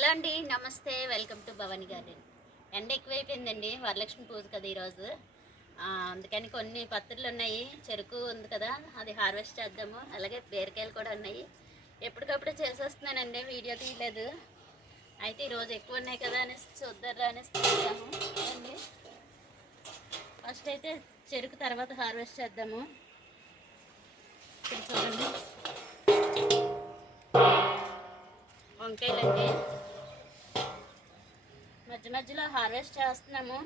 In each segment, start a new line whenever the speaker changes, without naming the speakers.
Hello అండి నమస్తే. Welcome to Bhavani garden. ఎండ ఎక్కువైపోయిందండి వరలక్ష్మి పూజ కదా ఈరోజు. అందుకని కొన్ని పత్రులు ఉన్నాయి చెరుకు ఉంది కదా అది హార్వెస్ట్ చేద్దాము. అలాగే బీరకాయలు కూడా ఉన్నాయి. ఎప్పటికప్పుడు చేసేస్తున్నానండి వీడియో తీయలేదు. అయితే ఈరోజు ఎక్కువ ఉన్నాయి కదా అనేసి చూద్దారా అనేసి తీద్దాము. అండి ఫస్ట్ అయితే చెరుకు తర్వాత హార్వెస్ట్ చేద్దాము. చూడండి. వంకాయలండి. మధ్యలో హార్వెస్ట్ చేస్తున్నాము.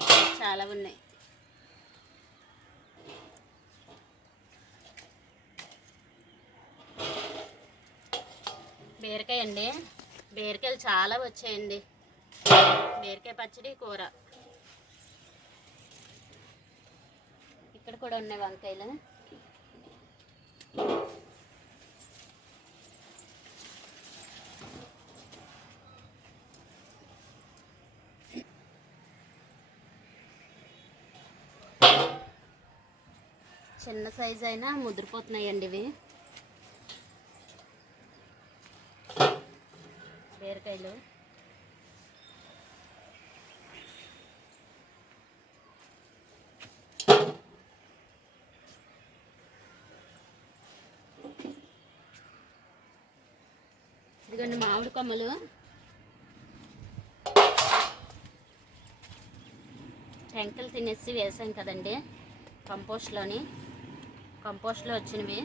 ఇక్కడ చాలా ఉన్నాయి. బీరకాయ అండి. బీరకాయలు చాలా వచ్చాయండి. బీరకాయ పచ్చడి కూర. ఇక్కడ కూడా ఉన్నాయి వంకాయలు. చిన్న సైజు అయినా ముదిరిపోతున్నాయండి ఇవి. బీరకాయలు. ఇదిగోండి మామిడి కొమ్మలు. టెంకలు తినేసి వేసాం కదండి కంపోస్ట్లోని. కంపోస్ట్లో వచ్చినవి.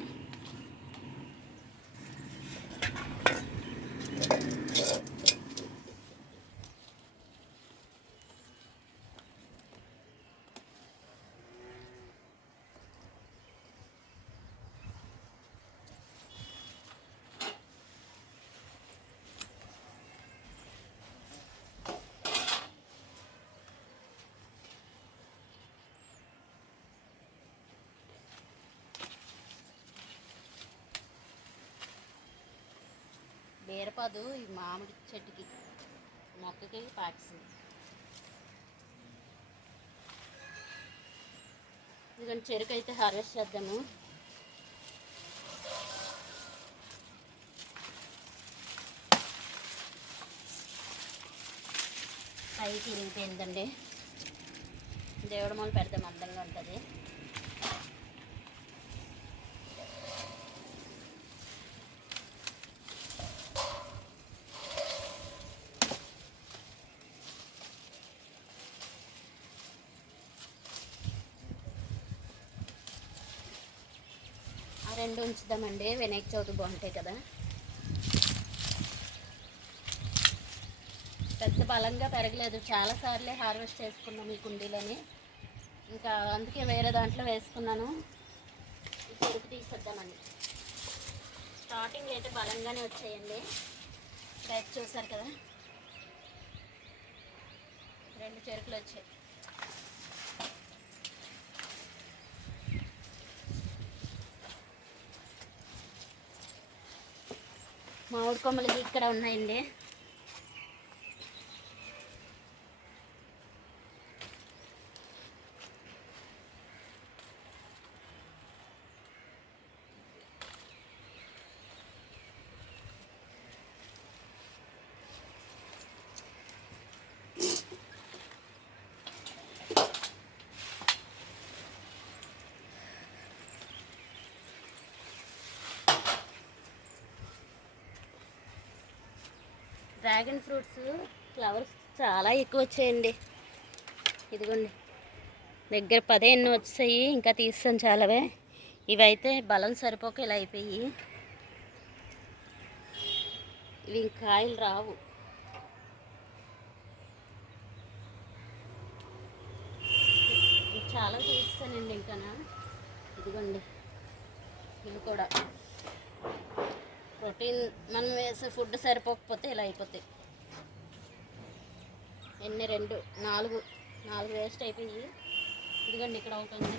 బీరపాదు ఈ మామిడి చెట్టుకి మొక్కకి పాకిసింది ఇదిగోండి చెరుకు అయితే హార్వెస్ట్ చేద్దాము. పైకి ఇరిగిపోయిందండి దేవుడు మొదలు పెడతాం అందంగా ఉంటుంది. రెండు ఉంచుదామండి. వినాయక చవితి బాగుంటాయి కదా. పెద్ద బలంగా పెరగలేదు. చాలా సార్లే హార్వెస్ట్ చేసుకున్నాం ఈ కుండీలని. ఇంకా అందుకే వేరే దాంట్లో వేసుకున్నాను. ఈ చెరుకు తీసేద్దామండి స్టార్టింగ్ అయితే బలంగానే వచ్చాయండి. రైట్ చూసారు కదా. రెండు చెరుకులు వచ్చాయి. మామిడి కొమ్మలు ఇక్కడ ఉన్నాయండి. డ్రాగన్ ఫ్రూట్స్ ఫ్లవర్స్ చాలా ఎక్కువ వచ్చాయండి. ఇదిగోండి. దగ్గర పదే ఎన్నో వచ్చాయి ఇంకా తీస్తాను చాలావే. ఇవైతే బలం సరిపోక ఇలా అయిపోయి. ఇవి కాయలు రావు. చాలా తీస్తానండి ఇంకా ఇదిగోండి. ఇవి కూడా. ప్రోటీన్ మనం వేసే ఫుడ్ సరిపోకపోతే ఇలా అయిపోతాయి. ఎన్ని రెండు నాలుగు నాలుగు వేస్ట్ అయిపోయి ఇదిగోండి ఇక్కడ ఒకటి ఉంది.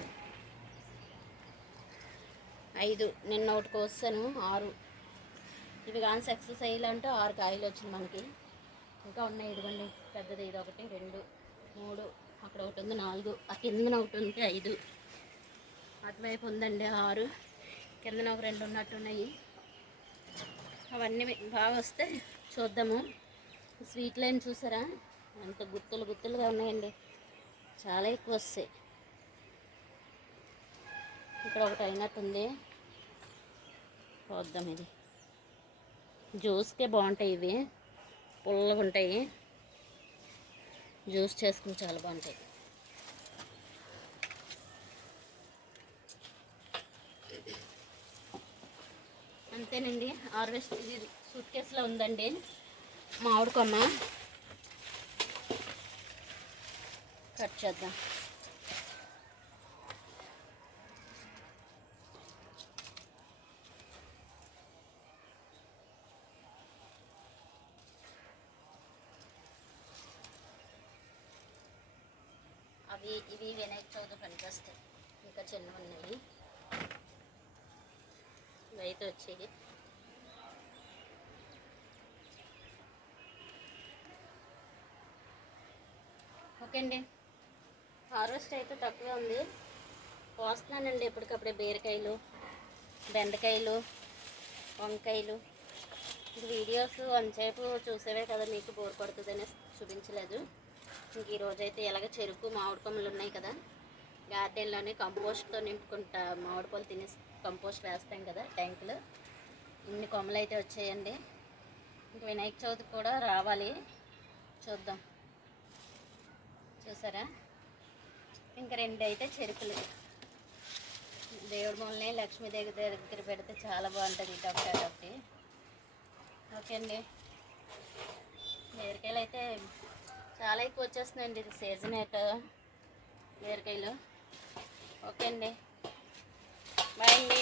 ఐదు నిన్న ఒకటి కోసాను ఆరు. ఇవి కానీ సక్సెస్ అయ్యాలంటే ఆరు కాయలు వచ్చింది మనకి. ఇంకా ఉన్నాయి ఇదిగోండి పెద్దది ఇది ఒకటి రెండు మూడు అక్కడ ఒకటి ఉంది నాలుగు. ఆ కిందన ఒకటి ఉంది ఐదు. అటువైపు ఉందండి ఆరు. కిందన ఒక రెండు ఉన్నట్టున్నాయి అవన్నీ బాగా వస్తే చూద్దాము. స్వీట్ లైన్ చూసారా? ఎంత గుత్తులు గుత్తులుగా ఉన్నాయండి. చాలా ఎక్కువ వస్తాయి. ఇక్కడ ఒకటి అయినట్టుంది. చూద్దాం ఇది. జ్యూస్కే బాగుంటాయి ఇవి. పుల్లగా ఉంటాయి జ్యూస్ చేసుకుని చాలా బాగుంటాయి. అంతేనండి హార్వెస్ట్ ఇది సూట్ కేసులో ఉందండి. మామిడి కొమ్మ కట్ చేద్దాం. అవి ఇవి వినాయక చవితి పనికొస్తాయి. ఇంకా చిన్నవి ఉన్నాయి. అయితే వచ్చేవి ఓకే అండి హార్వెస్ట్ అయితే తక్కువే ఉంది. కోస్తున్నానండి ఎప్పటికప్పుడే బీరకాయలు బెండకాయలు వంకాయలు. ఇంక వీడియోస్ అంతసేపు చూసేవే కదా మీకు బోర్ పడుతుందని చూపించలేదు. ఇంక ఈరోజు అయితే ఎలాగ చెరుకు మామిడి కొమ్మలు ఉన్నాయి కదా గార్డెన్లోనే కంపోస్ట్తో నింపుకుంటా మామిడి పళ్ళు తినేసి కంపోస్ట్ వేస్తాం కదా ట్యాంకులు. ఇన్ని కొమ్మలు అయితే వచ్చాయండి. ఇంక వినాయక చవితి కూడా రావాలి. చూద్దాం. చూసారా? ఇంకా రెండు అయితే చెరుకులు. దేవుడి మూలనే లక్ష్మీదేవి దగ్గర పెడితే చాలా బాగుంటుంది ఇటొకటి అటొకటి ఓకే అండి. బీరకాయలు అయితే చాలా ఎక్కువ వచ్చేస్తున్నాయండి. ఇది సీజన్ అయితే బీరకాయలు. ఓకే అండి. బాయ్ అండి